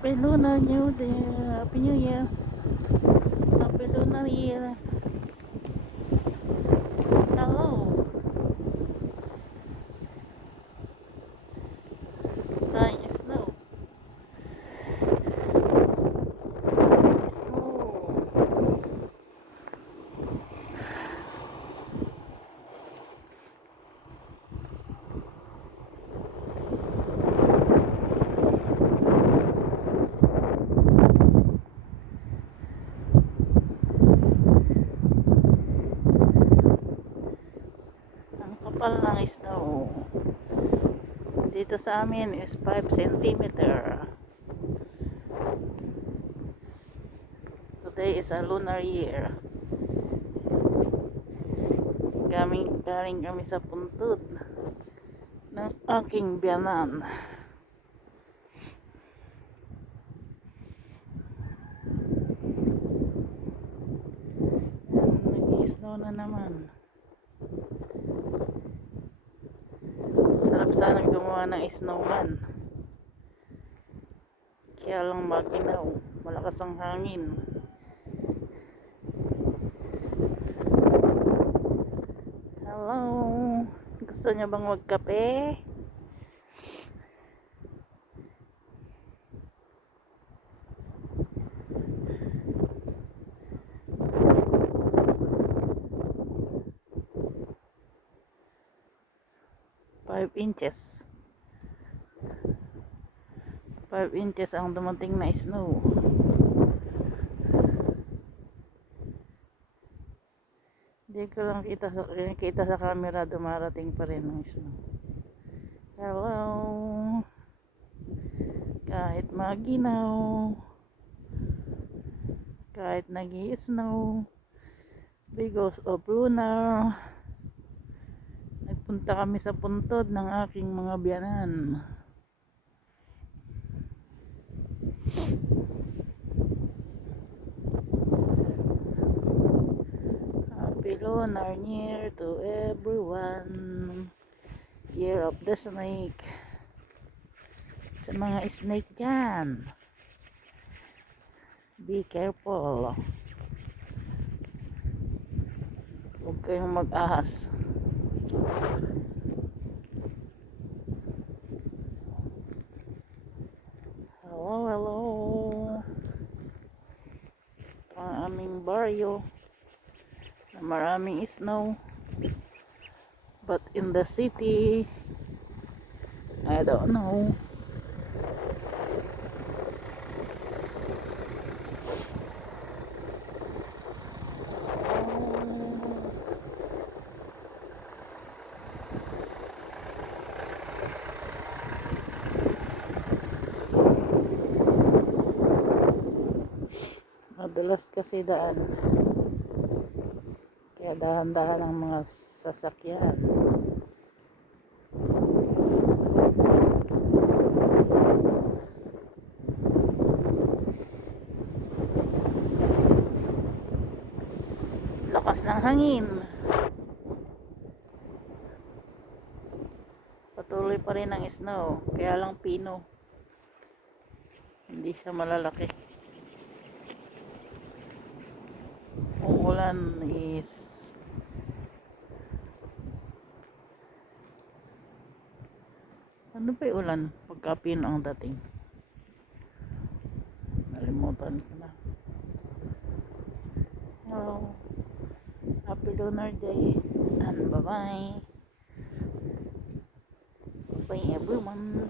Happy Lunar New Year. Happy New Year. Happy Lunar Year. Hello. Flying snow. Snow. Ang kapal ng snow. Dito sa amin is 5 centimeter. Today is a lunar year. Galing kami sa puntod ng aking biyanan. Nag-i-snow na naman. Sarap sana gumawa ng snowman. Kaya lang maginaw. Malakas ang hangin. Hello. Gusto niyo bang magkape? Five inches. 5 inches ang dumating na snow. Hindi ko lang kita sa camera, dumarating pa rin ang snow. Hello. Kahit maginaw, kahit nag-i-snow, because of lunar, nagpunta kami sa puntod ng aking mga biyanan. Happy Lunar Year to everyone. Year of the Snake. Sa mga snake dyan, be careful. Huwag kayong mag-ahas. Hello. Ito ang aming baryo na maraming snow, but in the city, I don't know. Madalas kasi daan, kaya dahan-dahan ang mga sasakyan. Lakas ng hangin. Patuloy pa rin ang snow, kaya lang pino, hindi siya malalaki. Ang ulan is ano ba yung ulan? Pagka pino ang dating, nalimutan ko na. Hello. Happy Lunar Day and bye bye. Bye everyone.